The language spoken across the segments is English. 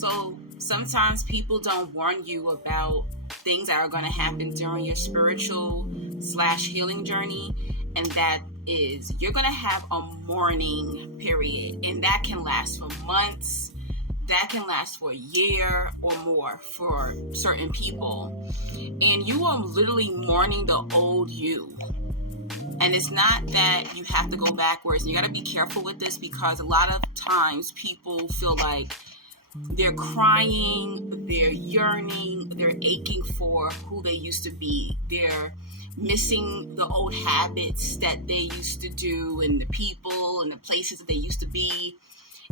So sometimes people don't warn you about things that are going to happen during your spiritual/healing journey, and that is you're going to have a mourning period, and that can last for months, that can last for a year or more for certain people. And you are literally mourning the old you. And it's not that you have to go backwards. You got to be careful with this, because a lot of times people feel like they're crying, they're yearning, they're aching for who they used to be. They're missing the old habits that they used to do, and the people and the places that they used to be.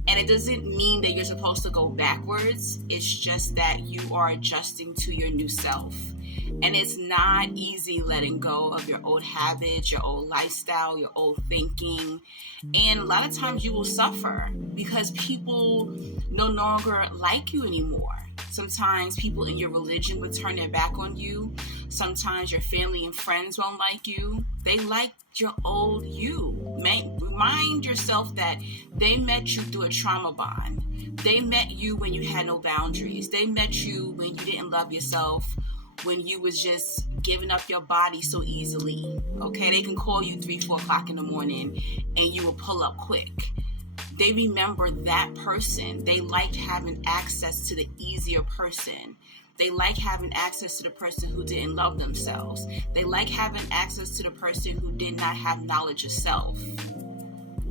And it doesn't mean that you're supposed to go backwards. It's just that you are adjusting to your new self. And it's not easy letting go of your old habits, your old lifestyle, your old thinking. And a lot of times you will suffer because people no longer like you anymore. Sometimes people in your religion would turn their back on you. Sometimes your family and friends won't like you. They like your old you. Remind yourself that they met you through a trauma bond. They met you when you had no boundaries. They met you when you didn't love yourself, when you was just giving up your body so easily. Okay, they can call you 3-4 o'clock in the morning and you will pull up quick. They remember that person. They liked having access to the easier person. They like having access to the person who didn't love themselves. They like having access to the person who did not have knowledge of self.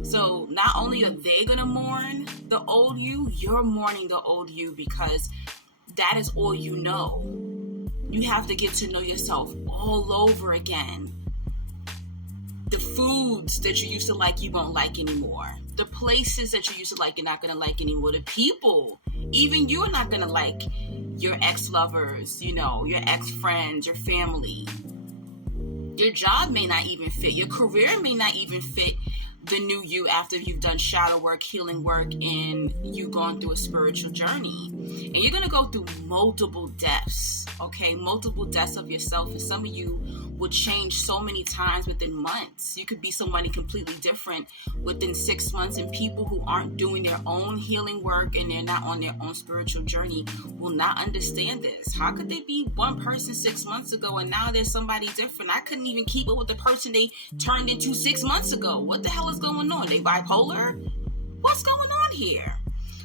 So not only are they going to mourn the old you, you're mourning the old you, because that is all you know. You have to get to know yourself all over again. The foods that you used to like, you won't like anymore. The places that you used to like, you're not going to like anymore. The people, even you're not going to like your ex-lovers, your ex-friends, your family. Your job may not even fit. Your career may not even fit the new you after you've done shadow work, healing work, and you gone through a spiritual journey. And you're going to go through multiple deaths, okay? Multiple deaths of yourself. And some of you will change so many times within months. You could be somebody completely different within 6 months, and people who aren't doing their own healing work and they're not on their own spiritual journey will not understand this. How could they be one person 6 months ago and now there's somebody different? I couldn't even keep up with the person they turned into 6 months ago. What the hell is going on? They bipolar? What's going on here?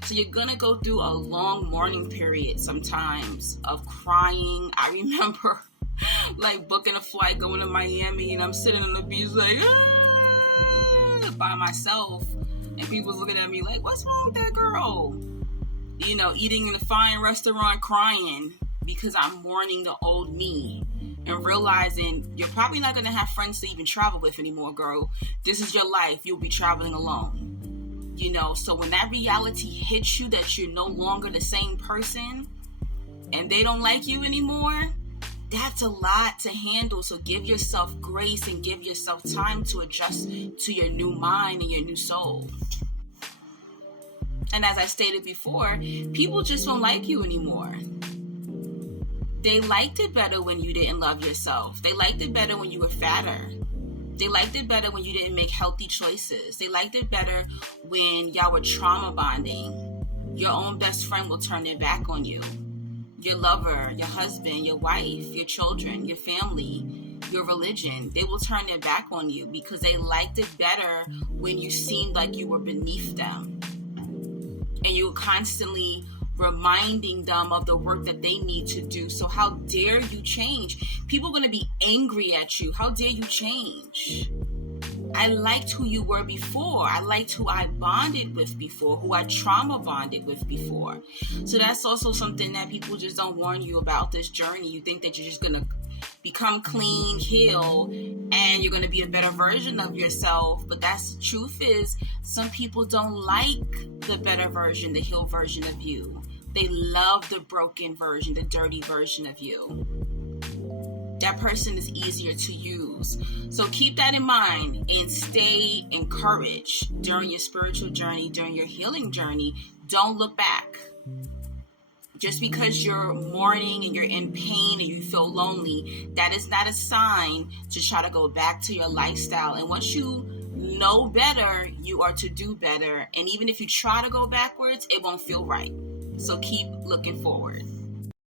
So you're gonna go through a long mourning period sometimes of crying. I remember like booking a flight going to Miami, and I'm sitting on the beach like by myself, and people's looking at me like, what's wrong with that girl? Eating in a fine restaurant crying because I'm mourning the old me, and realizing you're probably not going to have friends to even travel with anymore, girl. This is your life. You'll be traveling alone. So when that reality hits you that you're no longer the same person and they don't like you anymore, that's a lot to handle. So give yourself grace and give yourself time to adjust to your new mind and your new soul. And as I stated before, people just don't like you anymore. They liked it better when you didn't love yourself. They liked it better when you were fatter. They liked it better when you didn't make healthy choices. They liked it better when y'all were trauma bonding. Your own best friend will turn their back on you. Your lover, your husband, your wife, your children, your family, your religion, they will turn their back on you because they liked it better when you seemed like you were beneath them. And you were constantly reminding them of the work that they need to do. So how dare you change? People are going to be angry at you. How dare you change? I liked who you were before. I liked who I bonded with before, who I trauma bonded with before. So that's also something that people just don't warn you about this journey. You think that you're just going to become clean, heal, and you're going to be a better version of yourself. But that's the truth is, some people don't like the better version, the healed version of you. They love the broken version, the dirty version of you. That person is easier to use. So keep that in mind and stay encouraged during your spiritual journey, during your healing journey. Don't look back. Just because you're mourning and you're in pain and you feel lonely, that is not a sign to try to go back to your lifestyle. And once you know better, you are to do better. And even if you try to go backwards, it won't feel right. So keep looking forward.